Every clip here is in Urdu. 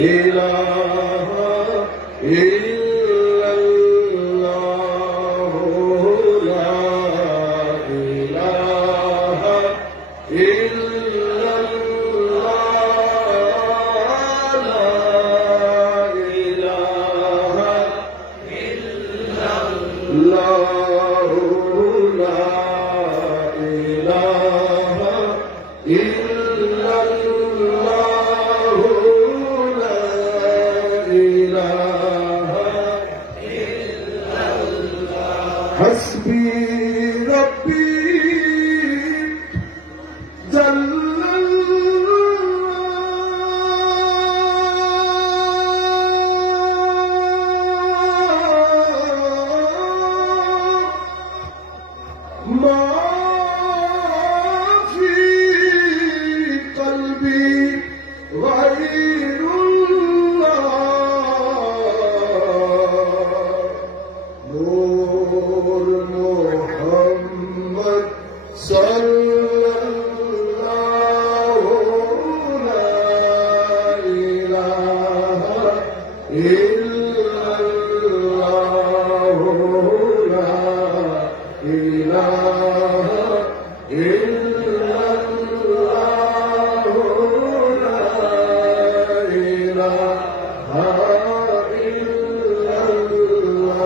إله إلا الله لا إله إلا الله لا إله إلا الله لا إله إلا الله حسبي ربي جل ما في قلبي غير محمد صلى الله لا إله إلا الله لا إله إلا الله لا إله إلا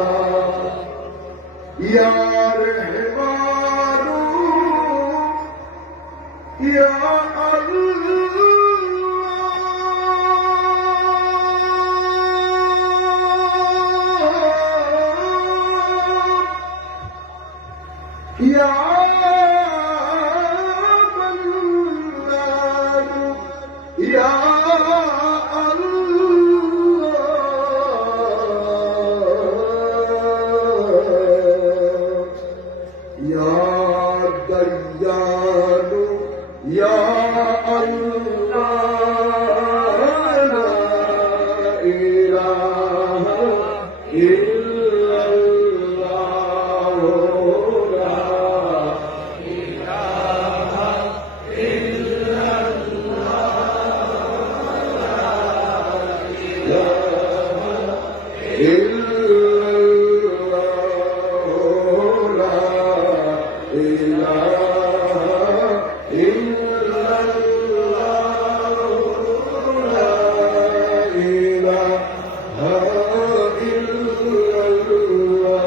الله يا رحمن يا الله يا منان يا ديان يا الله لا إله إلا الله لا إله إلا الله لا إله إلا الله لا إله إلا الله لا إله إلا الله